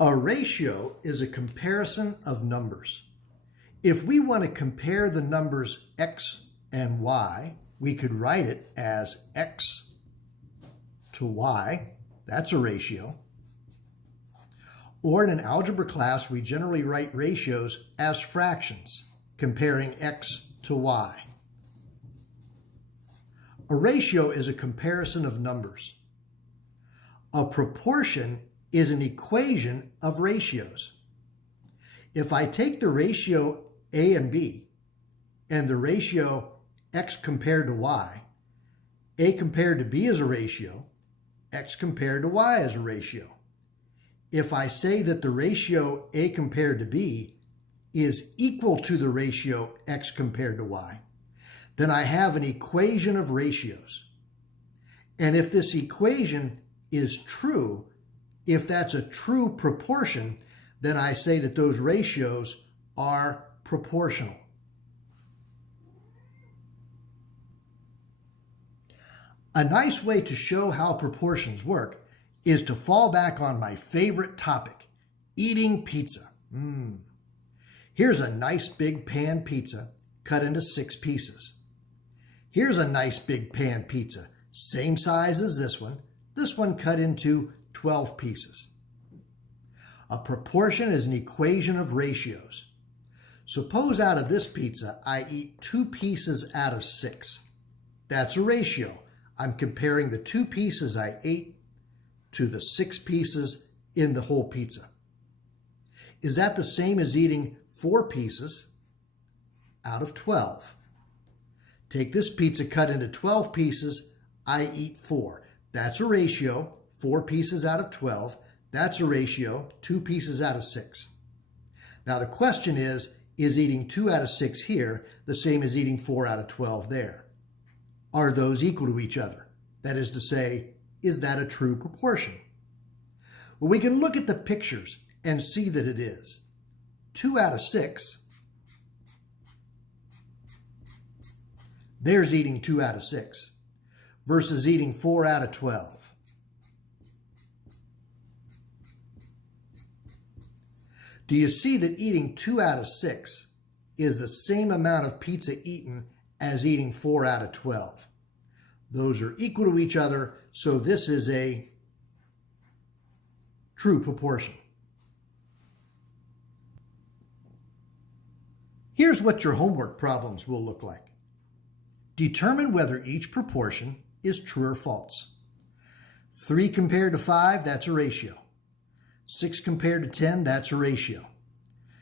A ratio is a comparison of numbers. If we want to compare the numbers x and y, we could write it as x to y. That's a ratio. Or in an algebra class, we generally write ratios as fractions, comparing x to y. A ratio is a comparison of numbers. A proportion is an equation of ratios. If I take the ratio A and B and the ratio x compared to y, A compared to B is a ratio, x compared to y is a ratio. If I say that the ratio A compared to B is equal to the ratio x compared to y, then I have an equation of ratios. And if this equation is true, if that's a true proportion, then I say that those ratios are proportional. A nice way to show how proportions work is to fall back on my favorite topic, eating pizza. Here's a nice big pan pizza cut into 6 pieces. Here's a nice big pan pizza, same size as this one cut into 12 pieces. A proportion is an equation of ratios. Suppose out of this pizza, I eat 2 pieces out of 6. That's a ratio. I'm comparing the 2 pieces I ate to the 6 pieces in the whole pizza. Is that the same as eating 4 pieces out of 12? Take this pizza cut into 12 pieces, I eat 4. That's a ratio, 4 pieces out of 12. That's a ratio, 2 pieces out of 6. Now the question is eating 2 out of 6 here the same as eating 4 out of 12 there? Are those equal to each other? That is to say, is that a true proportion? Well, we can look at the pictures and see that it is. 2 out of 6, there's eating 2 out of 6, versus eating 4 out of 12. Do you see that eating 2 out of 6 is the same amount of pizza eaten as eating 4 out of 12? Those are equal to each other, so this is a true proportion. Here's what your homework problems will look like. Determine whether each proportion is true or false. 3 compared to 5, that's a ratio. 6 compared to 10, that's a ratio.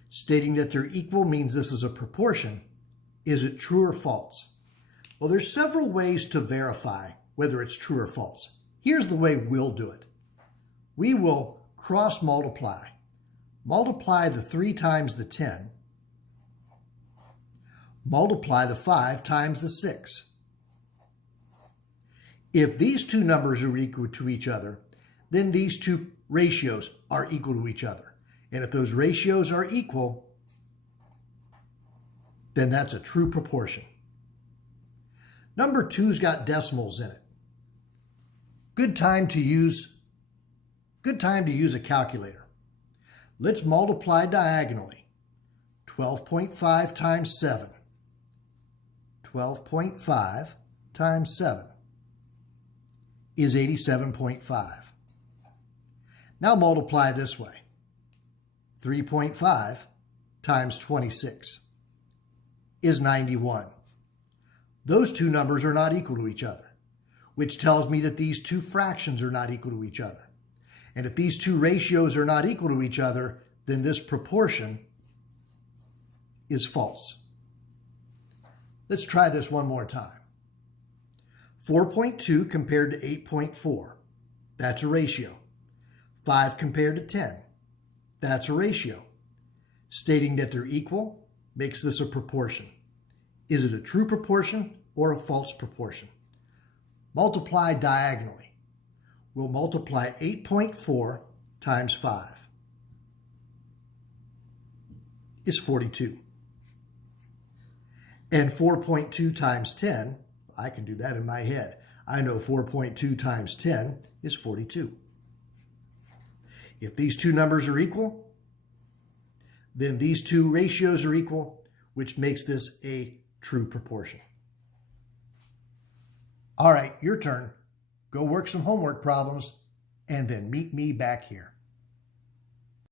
Stating that they're equal means this is a proportion. Is it true or false? Well, there's several ways to verify whether it's true or false. Here's the way we'll do it. We will cross multiply. Multiply the 3 times the 10. Multiply the 5 times the 6. If these two numbers are equal to each other, then these two ratios are equal to each other. And if those ratios are equal, then that's a true proportion. Number 2's got decimals in it. Good time to use a calculator. Let's multiply diagonally. 12.5 times 7. 12.5 times 7 is 87.5. Now multiply this way. 3.5 times 26 is 91. Those two numbers are not equal to each other, which tells me that these two fractions are not equal to each other. And if these two ratios are not equal to each other, then this proportion is false. Let's try this one more time. 4.2 compared to 8.4, that's a ratio. 5 compared to 10, that's a ratio. Stating that they're equal makes this a proportion. Is it a true proportion or a false proportion? Multiply diagonally. We'll multiply 8.4 times 5 is 42. And 4.2 times 10, I can do that in my head. I know 4.2 times 10 is 42. If these two numbers are equal, then these two ratios are equal, which makes this a true proportion. All right, your turn. Go work some homework problems and then meet me back here.